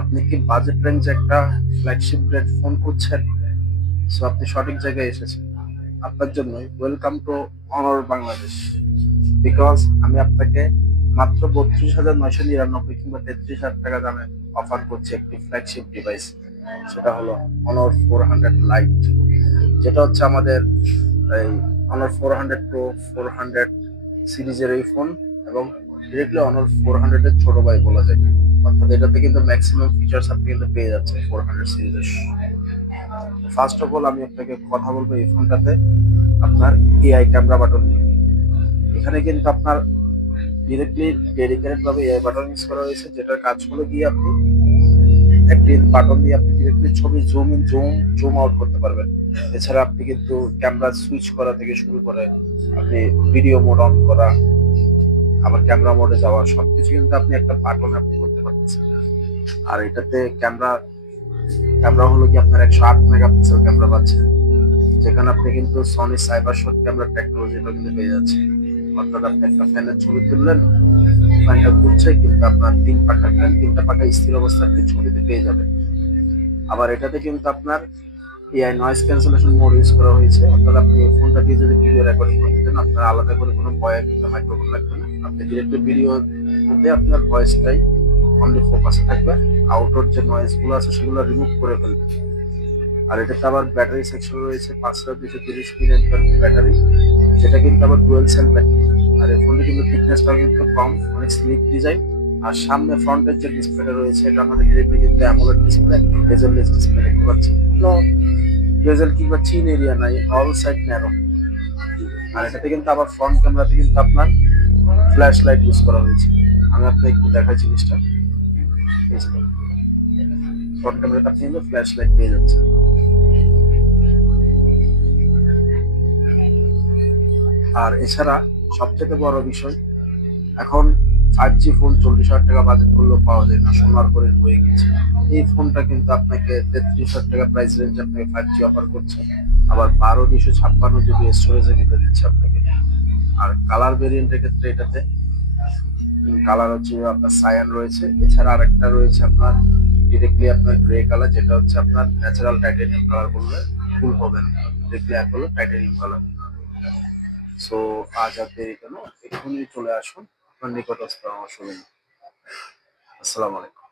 আপনি কি বাজেট রেঞ্জে একটা ফ্ল্যাগশিপ গ্রেড ফোন খুঁজছেন? সো আপনি সঠিক জায়গায় এসেছেন। আপনার জন্যই ওয়েলকাম টু অনর বাংলাদেশ। বিকজ আমি আপনাকে মাত্র ৩২,৯৯৯ কিংবা ৩৩,০০০ টাকা দামে অফার করছি একটি ফ্ল্যাগশিপ ডিভাইস। সেটা হলো অনর 400 লাইট, যেটা হচ্ছে আমাদের এই অনর 400 প্রো 400 সিরিজের এই ফোন, এবং ডিরেক্টলি অনর 400 এর ছোট ভাই বলা যায়। অর্থাৎ এটাতে কিন্তু ম্যাক্সিমাম ফিচার্স আপনি কিন্তু পেয়ে যাচ্ছেন 400 সিরিজের। ফার্স্ট অফ অল আমি আপনাকে কথা বলবো এই ফোনটাতে আপনার এআই ক্যামেরা বাটন নিয়ে। এখানে কিন্তু আপনার ডিরেক্টলি ডেডিকেটেড ভাবে এআই বাটন ইউজ করা হয়েছে, যেটার কাজ হলো গিয়ে আপনি একটি বাটন দিয়ে আপনি ডিরেক্টলি ছবি জুম ইন জুম আউট করতে পারবেন। এছাড়া আপনি কিন্তু ক্যামেরা সুইচ করা থেকে শুরু করে আপনি ভিডিও মোড অন করা, আবার ক্যামেরা মোডে যাওয়া, সবকিছু কিন্তু আপনি একটা বাটনে আপনি করতে পারতেছেন। আর এটাতে ক্যামেরা হলো কি আপনার 108 মেগাপিক্সেল ক্যামেরা পাচ্ছেন, যেখানে আপনি কিন্তু সনি সাইবার শট ক্যামেরা টেকনোলজিটা কিন্তু পেয়ে যাচ্ছে। অর্থাৎ আপনি একটা ফ্যানের ছবি তুললেন, ফ্যানটা ঘুরছে কিন্তু আপনার তিনটা পাখা স্থির অবস্থায় ছবিতে পেয়ে যাবেন। আবার এটাতে কিন্তু আপনার AI noise cancellation mode use করা হয়েছে। অর্থাৎ আপনি এই ফোনটা দিয়ে যদি ভিডিও রেকর্ডিং করতে চান, আপনার আলাদা করে কোনো ভয়েস কিংবা মাইক্রোফোন লাগবে না। আপনি ডিরেক্টলি ভিডিওর মধ্যে আপনার ভয়েসটাই অনলি ফোকাসে থাকবে। আউটডোর যে নয়েজ গুলো আছে সেগুলো রিমুভ করে ফেলবে। আর এটাতে আবার ব্যাটারি সেকশন রয়েছে 5230 mAh ব্যাটারি, যেটা কিন্তু আবার ডুয়েল সেল ব্যাটারি। আর এই ফোনটি কিন্তু থিকনেসটাও কিন্তু কম, অনেক স্লিক ডিজাইন। আর সামনে ফ্রন্টের যে ডিসপ্লেটা রয়েছে এটা আমাদের ডিরেক্টলি কিন্তু অ্যামোলেড ডিসপ্লে, একদম বেজেললেস ডিসপ্লে দেখতে পাচ্ছি। কোনো বেজেল কিংবা চিন এরিয়া নাই, অল সাইড ন্যারো। আর এটাতে কিন্তু আবার ফ্রন্ট ক্যামেরাতে কিন্তু আপনার ফ্ল্যাশ লাইট ইউজ করা হয়েছে। আমি আপনাকে একটু দেখাই জিনিসটা। ফ্রন্ট ক্যামেরাতে আপনি কিন্তু ফ্ল্যাশ লাইট পেয়ে যাচ্ছেন। আর এছাড়া সবচেয়ে বড় বিষয়, এখন 5G ফোন 40,000 টাকা বাজেট করলেও পাওয়া যায় না, সোনার হরিণ হয়ে গেছে। এই ফোনটা কিন্তু আপনাকে 33,000 টাকা প্রাইস রেঞ্জে আপনাকে 5G অফার করছে, আবার 12,256 GB স্টোরেজে কিন্তু দিচ্ছে আপনাকে। আর কালার ভেরিয়েন্টের ক্ষেত্রে এটাতে কালার হচ্ছে আপনার সায়ান রয়েছে, এছাড়া আরেকটা রয়েছে আপনার ডিরেক্টলি আপনার গ্রে কালার, যেটা হচ্ছে আপনার ন্যাচারাল টাইটানিয়াম কালার বললে ভুল হবে না। ডিরেক্টলি এক হলো টাইটানিয়াম কালার। সো আজ আর দেরি কেন, এক্ষুনি চলে আসুন আপনার নিকটস্থ আমার শোরুমে। আসসালামু আলাইকুম।